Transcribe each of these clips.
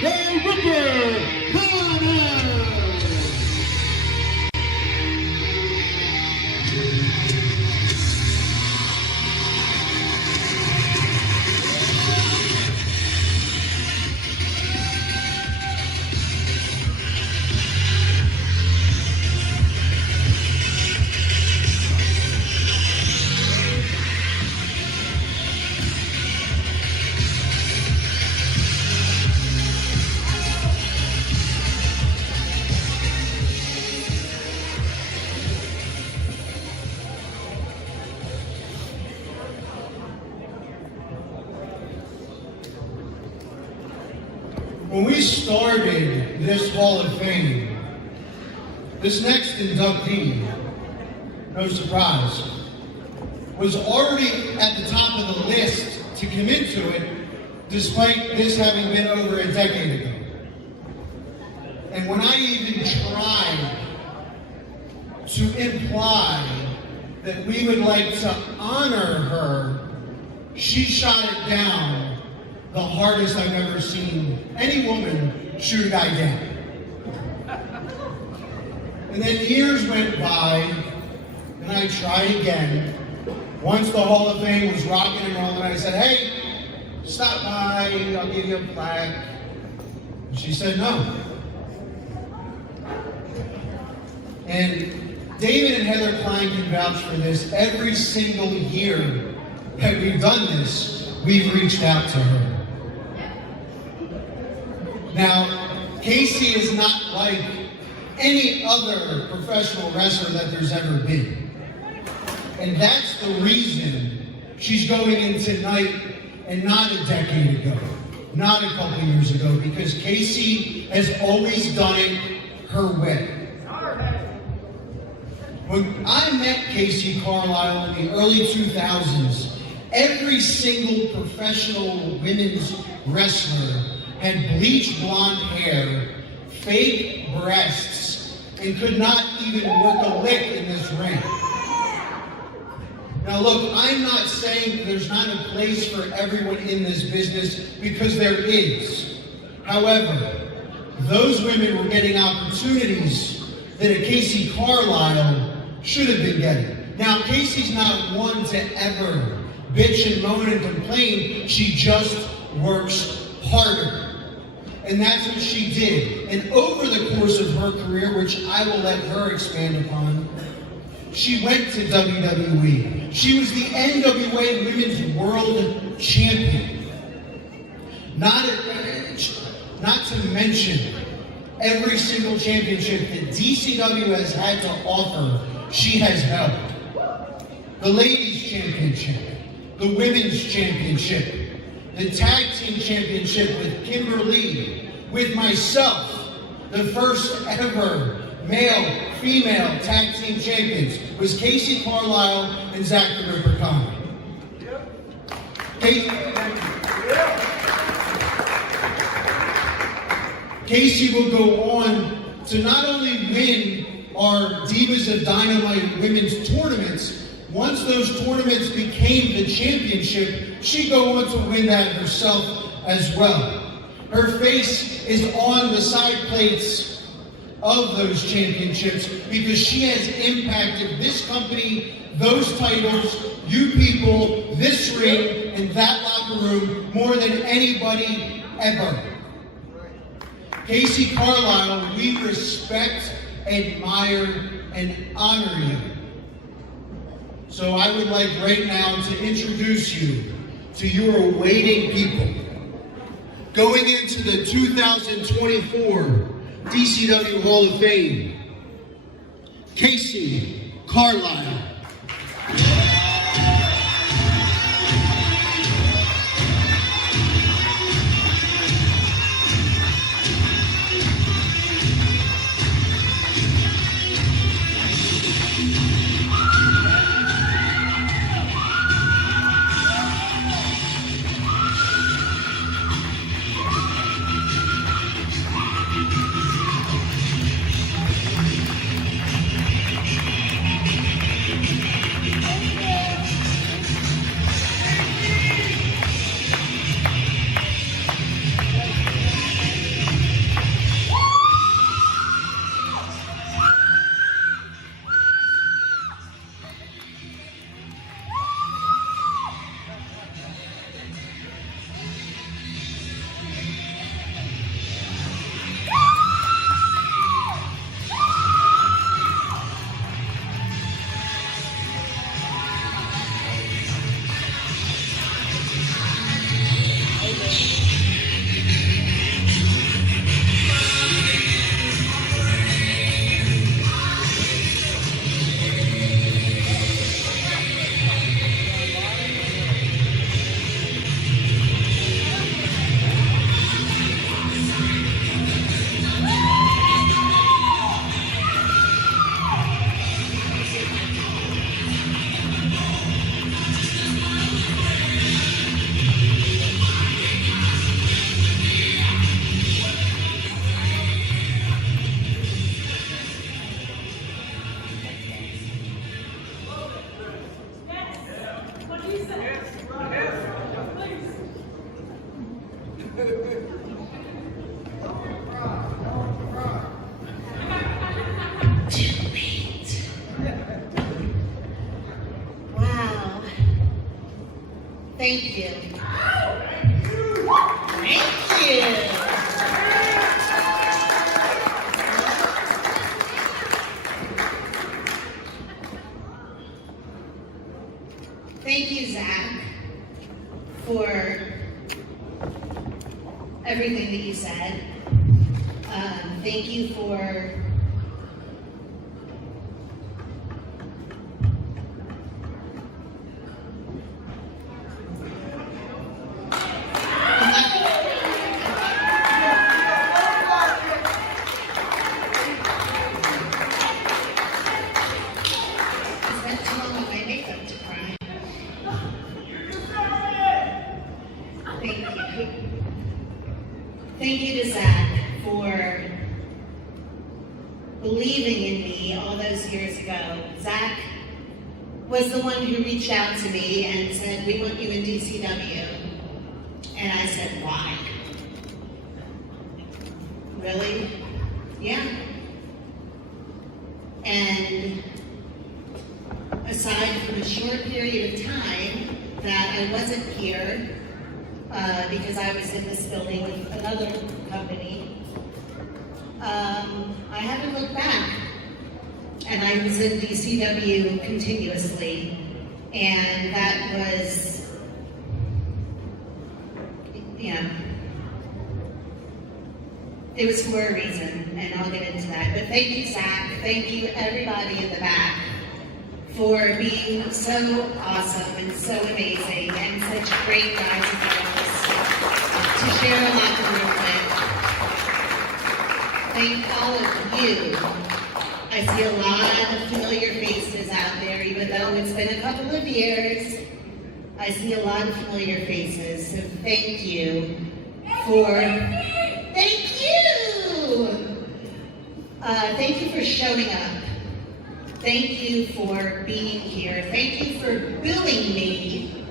the Ripper Carlisle. When we started this Hall of Fame, this next inductee, no surprise, was already at the top of the list to come into it, despite this having been over a decade ago. And when I even tried to imply that we would like to honor her, she shot it down the hardest I've ever seen any woman shoot a guy down. And then years went by, and I tried again. Once the Hall of Fame was rocking and rolling, I said, hey, stop by, I'll give you a plaque. And she said no. And David and Heather Klein can vouch for this. Every single year that we've done this, we've reached out to her. Now, Kacee is not like any other professional wrestler that there's ever been. And that's the reason she's going in tonight and not a decade ago, not a couple years ago, because Kacee has always done it her way. When I met Kacee Carlisle in the early 2000s, every single professional women's wrestler had bleached blonde hair, fake breasts, and could not even work a lick in this ring. Now look, I'm not saying that there's not a place for everyone in this business, because there is. However, those women were getting opportunities that a Kacee Carlisle should have been getting. Now, Kacee's not one to ever bitch and moan and complain. She just works harder. And that's what she did. And over the course of her career, which I will let her expand upon, she went to WWE. She was the NWA Women's World Champion. Not to mention every single championship that DCW has had to offer, she has held. The Ladies Championship, the Women's Championship, the Tag Team Championship with Kimberly, with myself, the first ever male-female Tag Team Champions was Kacee Carlisle and Zach the Ripper Carlisle. Kacee will go on to not only win our Divas of Dynamite women's tournaments. Once those tournaments became the championship, she'd go on to win that herself as well. Her face is on the side plates of those championships because she has impacted this company, those titles, you people, this ring, and that locker room more than anybody ever. Kacee Carlisle, we respect, admire, and honor you. So I would like right now to introduce you to your waiting people. Going into the 2024 DCW Hall of Fame, Kacee Carlisle. Thank you for Thank you to Zach for believing in me all those years ago. Zach was the one who reached out to me and said, "We want you in DCW." And I said, "Why?" Really? Yeah. And aside from a short period of time that I wasn't here, because I was in this building with another company, I haven't looked back. And I was in DCW continuously, and that was, it was for a reason, and I'll get into that. But thank you, Zach. Thank you, everybody in the back, for being so awesome and so amazing and such great guys and girls to share a locker room with. Thank all of you. I see a lot of familiar faces out there, even though it's been a couple of years. I see a lot of familiar faces, so thank you for, thank you for showing up. Thank you for being here. Thank you for booing me.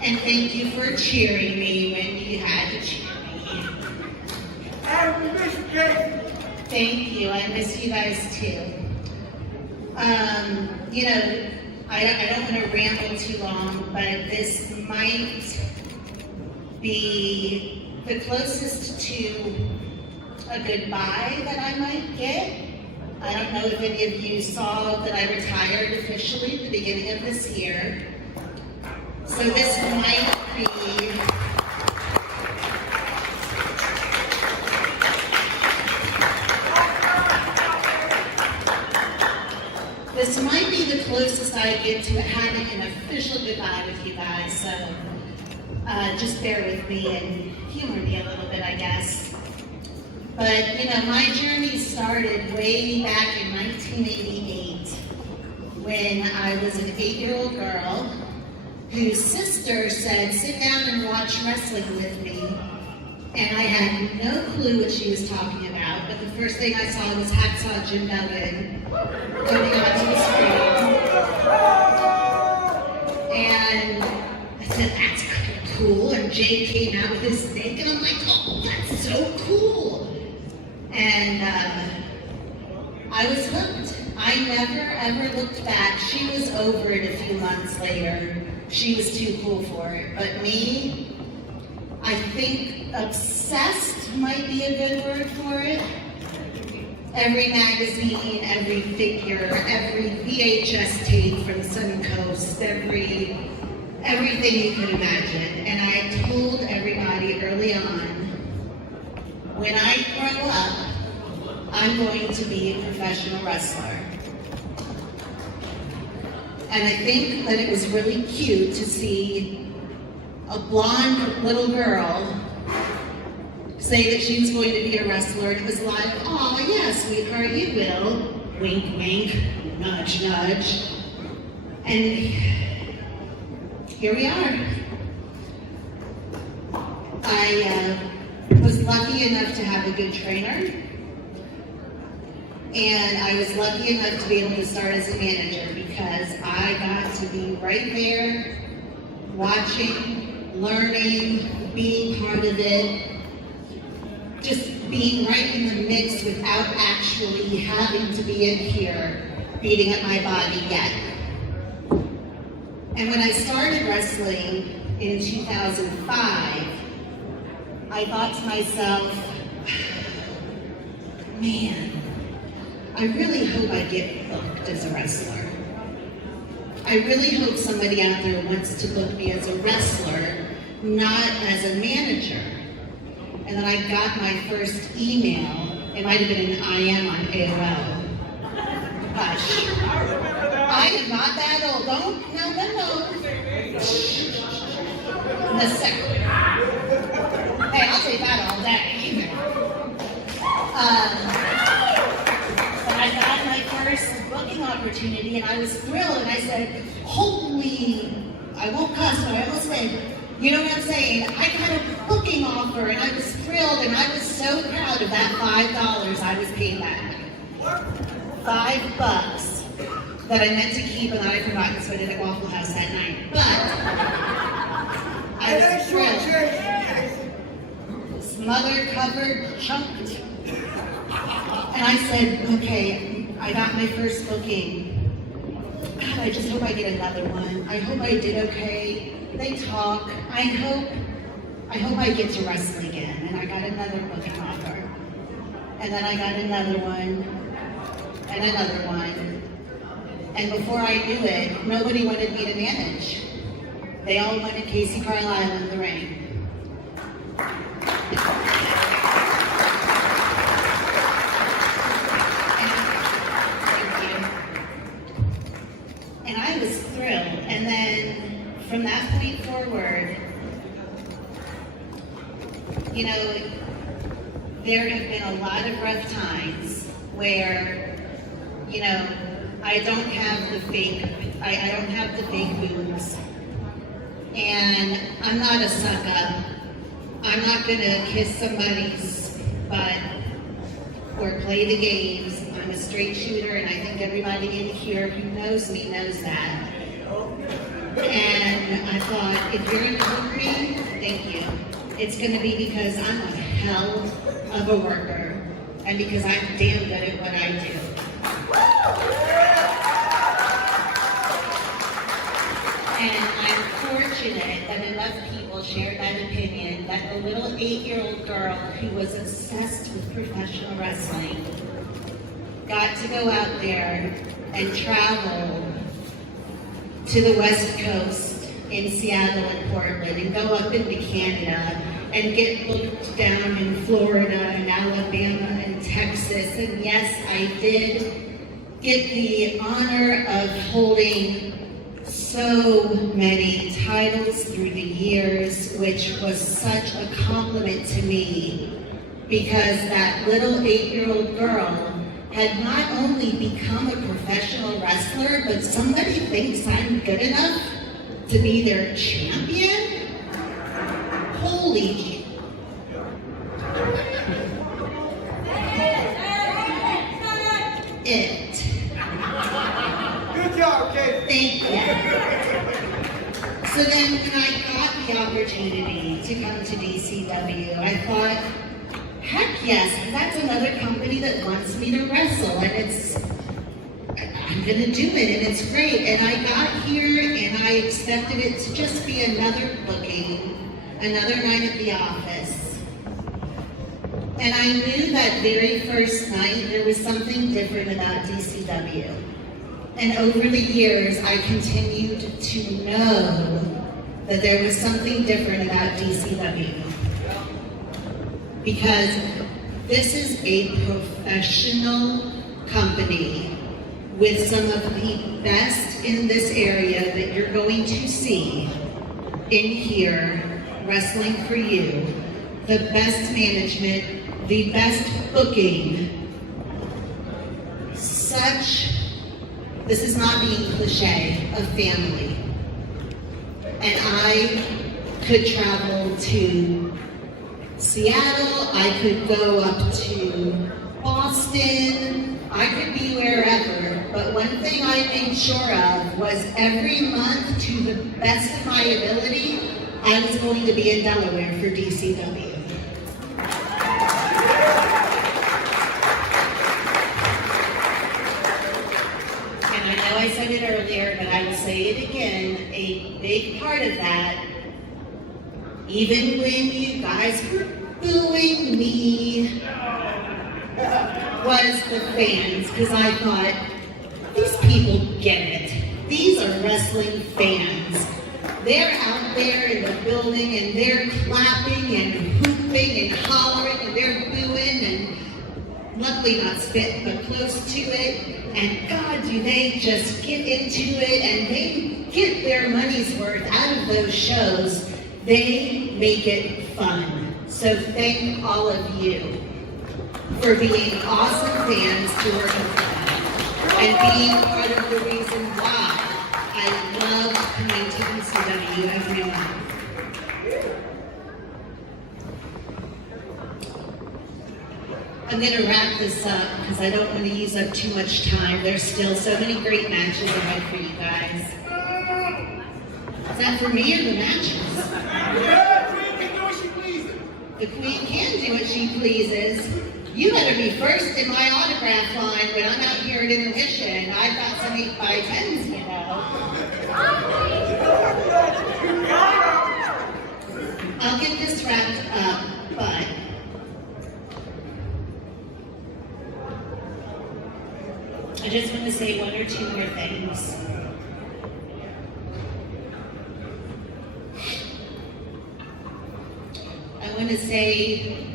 And thank you for cheering me when you had to cheer me. Thank you. I miss you guys too. I don't want to ramble too long, but this might be the closest to a goodbye that I might get. I don't know if any of you saw that I retired officially at the beginning of this year. So this might be the closest I get to having an official goodbye with you guys. So just bear with me and humor me a little bit, I guess. But, my journey started way back in 1988 when I was an 8-year-old girl whose sister said, "Sit down and watch wrestling with me." And I had no clue what she was talking about, but the first thing I saw was Hacksaw Jim Duggan coming onto the screen. And I said, "That's kind of cool." And Jay came out with his snake, and I'm like, "Oh, that's so cool." And I was hooked. I never, ever looked back. She was over it a few months later. She was too cool for it. But me, I think obsessed might be a good word for it. Every magazine, every figure, every VHS tape from Suncoast, everything you could imagine. And I told everybody early on, when I grow up, I'm going to be a professional wrestler. And I think that it was really cute to see a blonde little girl say that she was going to be a wrestler. And it was like, "Oh, yeah, sweetheart, you will." Wink, wink, nudge, nudge. And here we are. I was lucky enough to have a good trainer. And I was lucky enough to be able to start as a manager because I got to be right there, watching, learning, being part of it, just being right in the mix without actually having to be in here beating up my body yet. And when I started wrestling in 2005, I thought to myself, man, I really hope I get booked as a wrestler. I really hope somebody out there wants to book me as a wrestler, not as a manager. And then I got my first email. It might have been an IM on AOL. Hush. I am not that old. Don't, no. The second. Hey, I'll take that all day. But I got my first booking opportunity and I was thrilled and I said, holy, I won't cuss, but I almost said, you know what I'm saying? I got a booking offer and I was thrilled and I was so proud of that $5 I was paid that night. $5 that I meant to keep and that I forgot to spend it at Waffle House that night. But I was thrilled. Smother, covered, chunked. And I said, okay, I got my first booking. God, I just hope I get another one. I hope I did okay. They talk. I hope I get to wrestle again. And I got another booking offer. And then I got another one. And another one. And before I knew it, nobody wanted me to manage. They all wanted Kacee Carlisle in the ring. And I was thrilled. And then from that point forward, you know, there have been a lot of rough times where, you know, I don't have the fake boobs. And I'm not a suck up. I'm not gonna kiss somebody's butt or play the games. I'm a straight shooter, and I think everybody in here who knows me knows that. And I thought, if you're gonna book me, thank you. It's gonna be because I'm a hell of a worker, and because I'm damn good at what I do. And I'm fortunate that enough people shared that opinion that the little 8-year-old girl who was obsessed with professional wrestling got to go out there and travel to the West Coast in Seattle and Portland and go up into Canada and get booked down in Florida and Alabama and Texas. And yes, I did get the honor of holding so many titles through the years, which was such a compliment to me, because that little 8-year-old girl had not only become a professional wrestler, but somebody thinks I'm good enough to be their champion? Holy. It. Good job, Kate. Thank you. So then when I got the opportunity to come to DCW, I thought, heck yes, that's another company that wants me to wrestle, and I'm gonna do it, and it's great. And I got here and I expected it to just be another booking, another night at the office. And I knew that very first night there was something different about DCW. And over the years, I continued to know that there was something different about DCW. Because this is a professional company with some of the best in this area that you're going to see in here, wrestling for you, the best management, the best booking, this is not being cliche, a family. And I could travel to Seattle, I could go up to Boston, I could be wherever, but one thing I made sure of was every month, to the best of my ability, I was going to be in Delaware for DCW. I said it earlier, but I will say it again, a big part of that, even when you guys were booing me, was the fans, because I thought, these people get it. These are wrestling fans. They're out there in the building and they're clapping and hooting whooping and hollering and they're booing and luckily not spitting, but close to it. And God, do they just get into it and they get their money's worth out of those shows. They make it fun. So thank all of you for being awesome fans to work with them and being part of the reason why I love coming to DCW every month. I'm going to wrap this up because I don't want to use up too much time. There's still so many great matches ahead for you guys. Is that for me or the matches? Yeah, the queen can do what she pleases. The queen can do what she pleases. You better be first in my autograph line when I'm out here at intermission. I've got some 8x10s, you know. I'll get this wrapped up, but I just want to say one or two more things. I want to say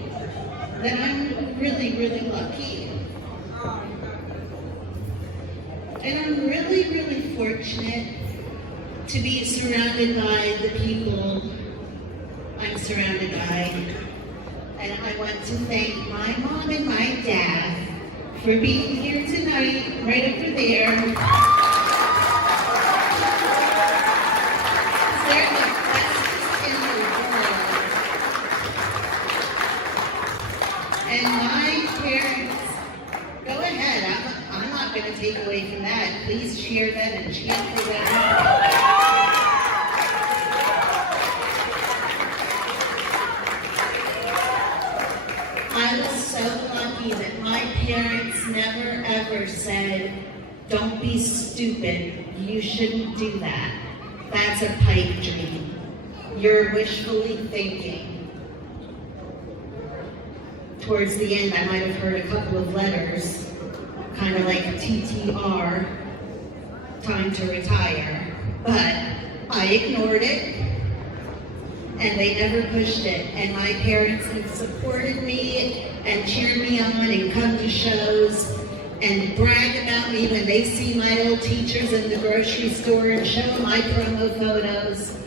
that I'm really, really lucky. And I'm really, really fortunate to be surrounded by the people I'm surrounded by. And I want to thank my mom and my dad for being here tonight, right over there. They're the bestest in the world. And my parents, go ahead, I'm not going to take away from that. Please cheer them and cheer for them. I was so lucky that my parents never ever said, don't be stupid, you shouldn't do that. That's a pipe dream. You're wishfully thinking. Towards the end, I might have heard a couple of letters, kind of like TTR, time to retire. But I ignored it. And they never pushed it. And my parents have supported me and cheered me on and come to shows and brag about me when they see my old teachers in the grocery store and show my promo photos.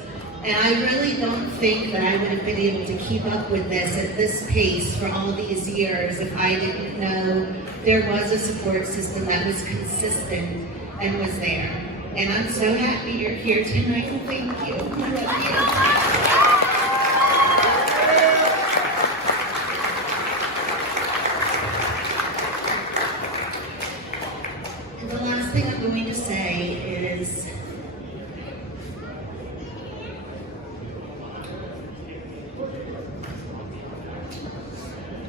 And I really don't think that I would have been able to keep up with this at this pace for all these years if I didn't know there was a support system that was consistent and was there. And I'm so happy you're here tonight, and thank you. I love you.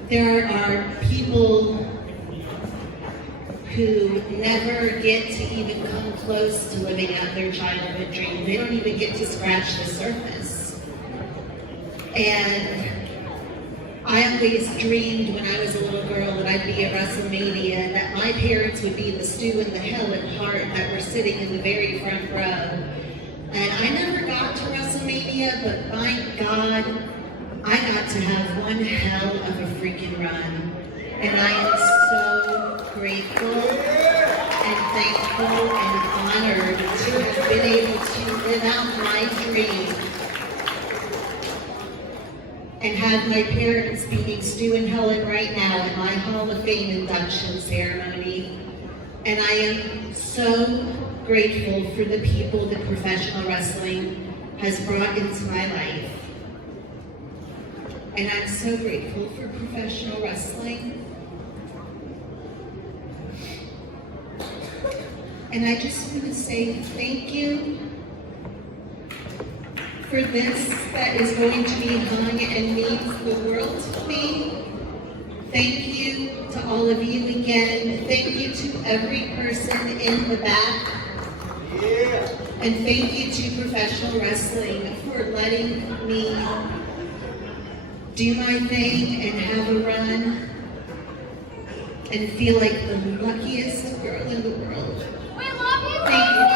There are people who never get to even come close to living out their childhood dream. They don't even get to scratch the surface. And I always dreamed when I was a little girl that I'd be at WrestleMania and that my parents would be the Stu and the Helen Hart that were sitting in the very front row. And I never got to WrestleMania, but my God, I got to have one hell of a freaking run. And I am so grateful and thankful and honored to have been able to live out my dream and have my parents being Stu and Helen right now at my Hall of Fame induction ceremony. And I am so grateful for the people that professional wrestling has brought into my life. And I'm so grateful for professional wrestling. And I just want to say thank you for this that is going to be hung and means the world to me. Thank you to all of you again. Thank you to every person in the back. Yeah. And thank you to professional wrestling for letting me do my thing and have a run and feel like the luckiest girl in the world. We love you! Thank you.